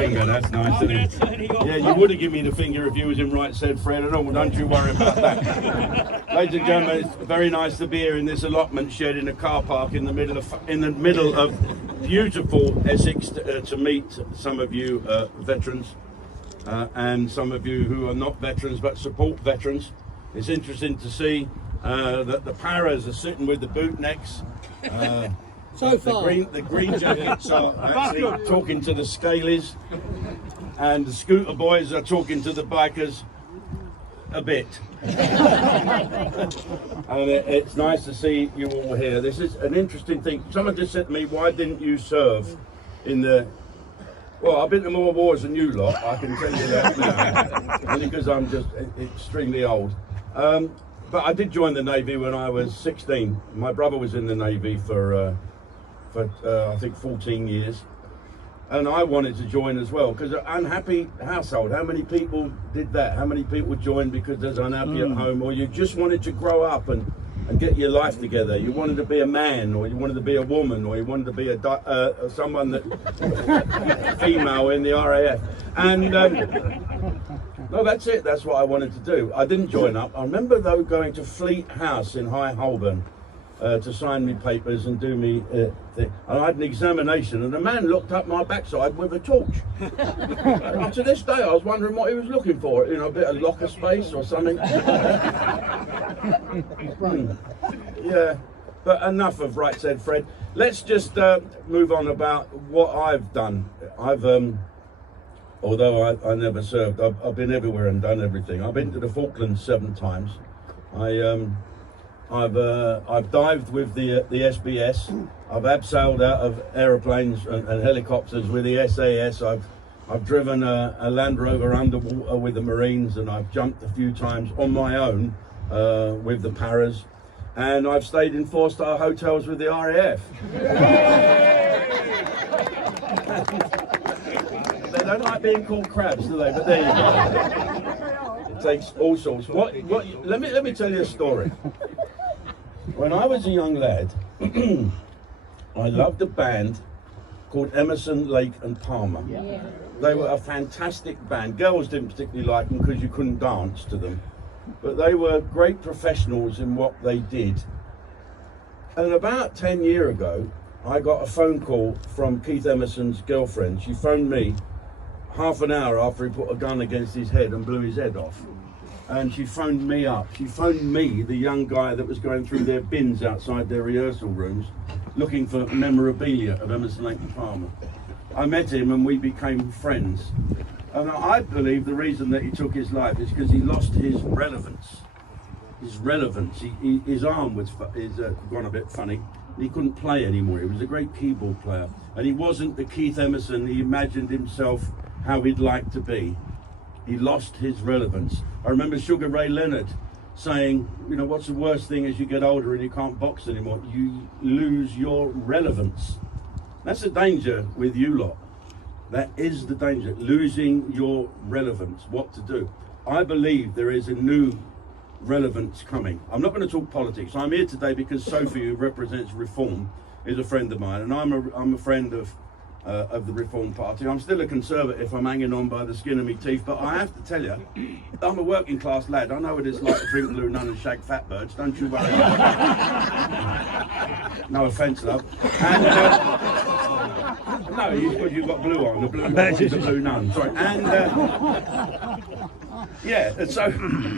finger, that's nice, isn't it? Yeah, you would have given me the finger if you was in Right Said Fred. Don't you worry about that. Ladies and gentlemen, it's very nice to be here in this allotment shed in a car park in the middle of beautiful Essex to meet some of you veterans and some of you who are not veterans but support veterans. It's interesting to see that the paras are sitting with the bootnecks. So far. The green jackets are actually talking to the scalies, and the scooter boys are talking to the bikers a bit. And it's nice to see you all here. This is an interesting thing. Someone just said to me, why didn't you serve in the... Well, I've been to more wars than you lot, I can tell you that now, only because I'm just extremely old. But I did join the Navy when I was 16. My brother was in the Navy for I think 14 years. And I wanted to join as well, because an unhappy household, how many people did that? How many people joined because there's unhappy at home, or you just wanted to grow up and get your life together? You wanted to be a man, or you wanted to be a woman, or you wanted to be someone that female in the RAF. And no, that's it. That's what I wanted to do. I didn't join up. I remember though going to Fleet House in High Holborn to sign me papers and do me thing. And I had an examination, and a man looked up my backside with a torch. And to this day, I was wondering what he was looking for. You know, a bit of locker space or something. Yeah, but enough of Right Said Fred. Let's just move on about what I've done. Although I never served, I've been everywhere and done everything. I've been to the Falklands 7 times. I've dived with the SBS. I've abseiled out of aeroplanes and helicopters with the SAS. I've driven a Land Rover underwater with the Marines, and I've jumped a few times on my own with the paras. And I've stayed in 4-star hotels with the RAF. They don't like being called crabs, do they? But there you go. It takes all sorts. Let me tell you a story. When I was a young lad, I loved a band called Emerson, Lake and Palmer. Yeah. They were a fantastic band. Girls didn't particularly like them because you couldn't dance to them. But they were great professionals in what they did. And about 10 years ago, I got a phone call from Keith Emerson's girlfriend. She phoned me half an hour after he put a gun against his head and blew his head off. And she phoned me up. She phoned me, the young guy that was going through their bins outside their rehearsal rooms, looking for memorabilia of Emerson, Lake and Palmer. I met him and we became friends. And I believe the reason that he took his life is because he lost his relevance. His relevance. His arm was gone a bit funny. He couldn't play anymore. He was a great keyboard player. And he wasn't the Keith Emerson he imagined himself how he'd like to be. He lost his relevance. I remember Sugar Ray Leonard saying, you know, what's the worst thing as you get older and you can't box anymore? You lose your relevance. That's the danger with you lot. That is the danger, losing your relevance, what to do. I believe there is a new relevance coming. I'm not going to talk politics. I'm here today because Sophie, who represents Reform, is a friend of mine, and I'm a friend of the Reform Party. I'm still a Conservative. I'm hanging on by the skin of my teeth, but I have to tell you, I'm a working class lad. I know what it's like to drink Blue Nun and shag fat birds. Don't you worry. No offence, love. And, no, you've got blue on. The Blue Nun. Sorry. And yeah. And so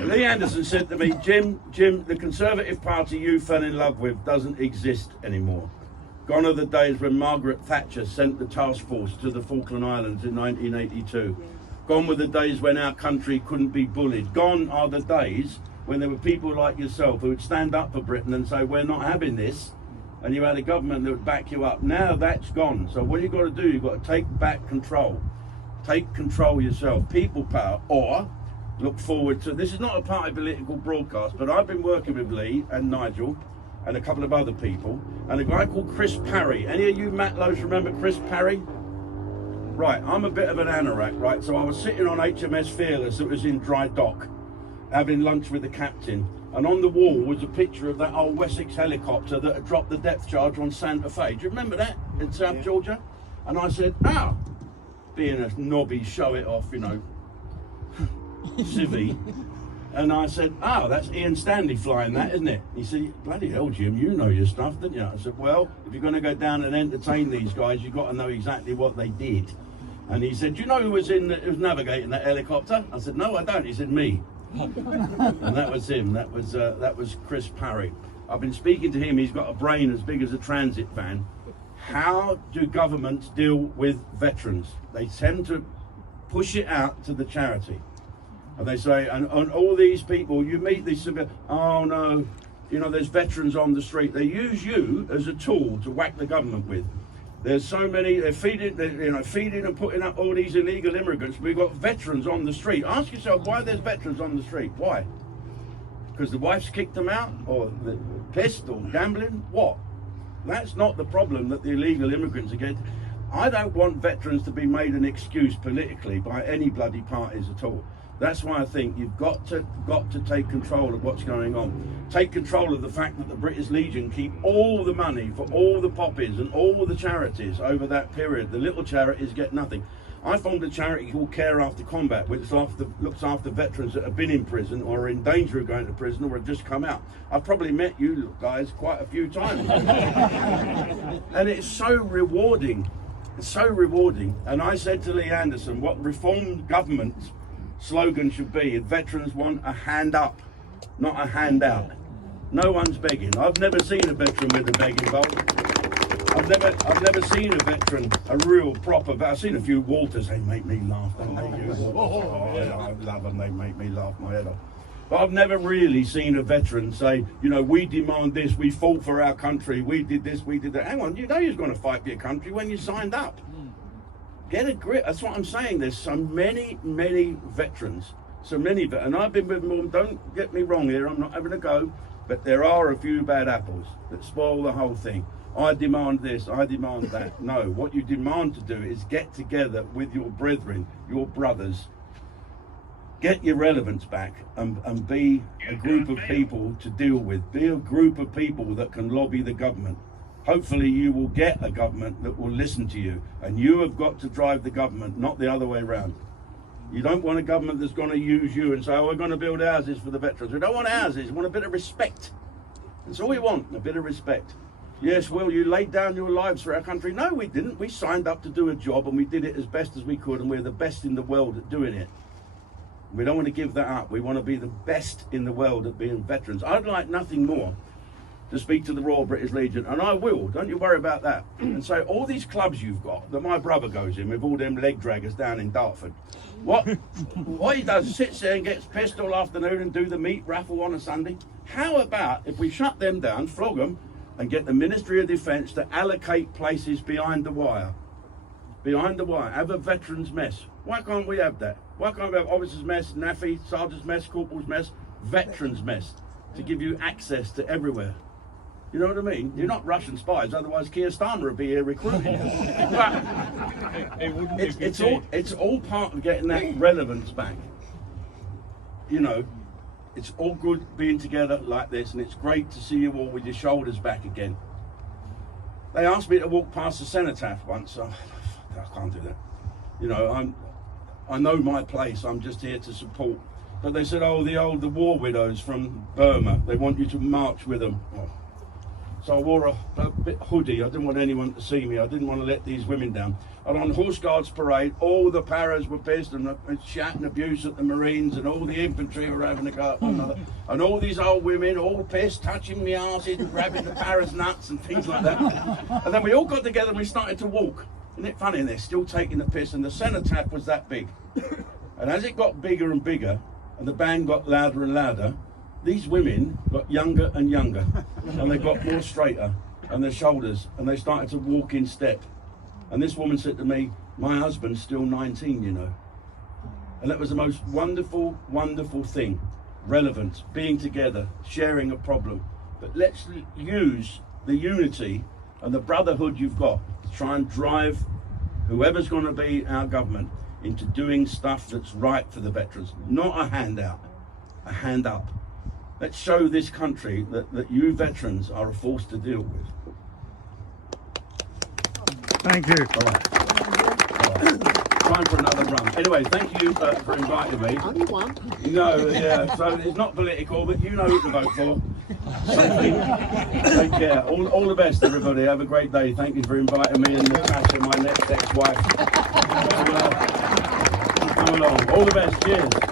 Lee Anderson said to me, Jim, the Conservative Party you fell in love with doesn't exist anymore. Gone are the days when Margaret Thatcher sent the task force to the Falkland Islands in 1982. Gone were the days when our country couldn't be bullied. Gone are the days when there were people like yourself who would stand up for Britain and say, we're not having this. And you had a government that would back you up. Now that's gone. So what you've got to do, you've got to take back control. Take control yourself. People power. Or look forward to, this is not a party political broadcast, but I've been working with Lee and Nigel and a couple of other people, and a guy called Chris Parry. Any of you Matlows remember Chris Parry? Right, I'm a bit of an anorak, right? So I was sitting on HMS Fearless that was in dry dock, having lunch with the captain, and on the wall was a picture of that old Wessex helicopter that had dropped the depth charge on Santa Fe. Do you remember that in South Georgia? And I said, being a knobby, show it off, you know, civvy. And I said, oh, that's Ian Stanley flying that, isn't it? He said, bloody hell, Jim, you know your stuff, don't you? I said, well, if you're going to go down and entertain these guys, you've got to know exactly what they did. And he said, do you know who was navigating that helicopter? I said, no, I don't. He said, me. And that was him. That was Chris Parry. I've been speaking to him. He's got a brain as big as a transit van. How do governments deal with veterans? They tend to push it out to the charity. And they say, and all these people, you meet these, oh no, you know, there's veterans on the street. They use you as a tool to whack the government with. There's so many, they're feeding and putting up all these illegal immigrants. We've got veterans on the street. Ask yourself why there's veterans on the street. Why? Because the wife's kicked them out, or they're pissed, or gambling? What? That's not the problem that the illegal immigrants are getting. I don't want veterans to be made an excuse politically by any bloody parties at all. That's why I think you've got to take control of what's going on. Take control of the fact that the British Legion keep all the money for all the poppies and all the charities over that period. The little charities get nothing. I formed a charity called Care After Combat, which looks after veterans that have been in prison or are in danger of going to prison or have just come out. I've probably met you guys quite a few times. And it's so rewarding. It's so rewarding. And I said to Lee Anderson, what reformed government's slogan should be, veterans want a hand up, not a handout. No one's begging. I've never seen a veteran with a begging bowl. I've never seen a veteran, a real proper, I've seen a few Walters, they make me laugh, don't they? I love them, they make me laugh my head off. But I've never really seen a veteran say, you know, we demand this, we fought for our country, we did this, we did that. Hang on, you know you're going to fight for your country when you signed up. Get a grip. That's what I'm saying. There's so many veterans. So many, and I've been with them. Don't get me wrong here. I'm not having a go, but there are a few bad apples that spoil the whole thing. I demand this. I demand that. No, what you demand to do is get together with your brethren, your brothers. Get your relevance back and be a group of people to deal with. Be a group of people that can lobby the government. Hopefully you will get a government that will listen to you, and you have got to drive the government, not the other way around. You don't want a government that's going to use you and say, oh, we're going to build houses for the veterans. We don't want houses, we want a bit of respect. That's all we want, a bit of respect. Yes, well, you laid down your lives for our country. No, we didn't. We signed up to do a job and we did it as best as we could, and we're the best in the world at doing it. We don't want to give that up. We want to be the best in the world at being veterans. I'd like nothing more to speak to the Royal British Legion, and I will, don't you worry about that, and say, all these clubs you've got that my brother goes in with, all them leg draggers down in Dartford, what he does is sits there and gets pissed all afternoon and do the meat raffle on a Sunday. How about if we shut them down, flog them, and get the Ministry of Defence to allocate places behind the wire? Behind the wire, have a veterans mess. Why can't we have that? Why can't we have officers mess, NAFI, sergeants mess, corporals mess, veterans mess, to give you access to everywhere? You know what I mean? You're not Russian spies, otherwise Keir Starmer would be here recruiting you. But it's all part of getting that relevance back. You know, it's all good being together like this, and it's great to see you all with your shoulders back again. They asked me to walk past the cenotaph once, so I can't do that. You know, I know my place, I'm just here to support. But they said, oh, the war widows from Burma, they want you to march with them. Oh. So I wore a bit hoodie. I didn't want anyone to see me. I didn't want to let these women down. And on Horse Guards Parade, all the paras were pissed and shouting abuse at the Marines, and all the infantry were having a go at one another. And all these old women, all pissed, touching me arses and grabbing the paras' nuts and things like that. And then we all got together and we started to walk. Isn't it funny? And they're still taking the piss, and the cenotaph was that big. And as it got bigger and bigger, and the band got louder and louder, these women got younger and younger, and they got more straighter, and their shoulders, and they started to walk in step. And this woman said to me, my husband's still 19, you know. And that was the most wonderful, wonderful thing. Relevance, being together, sharing a problem. But let's use the unity and the brotherhood you've got to try and drive whoever's going to be our government into doing stuff that's right for the veterans. Not a handout, a hand up. Let's show this country that you veterans are a force to deal with. Thank you. All right. All right. time for another rum. Anyway, thank you for inviting me. Only one. No, yeah, so it's not political, but you know who to vote for. Take care. All the best, everybody. Have a great day. Thank you for inviting me and Natasha, my next ex-wife. Come along. All the best. Cheers.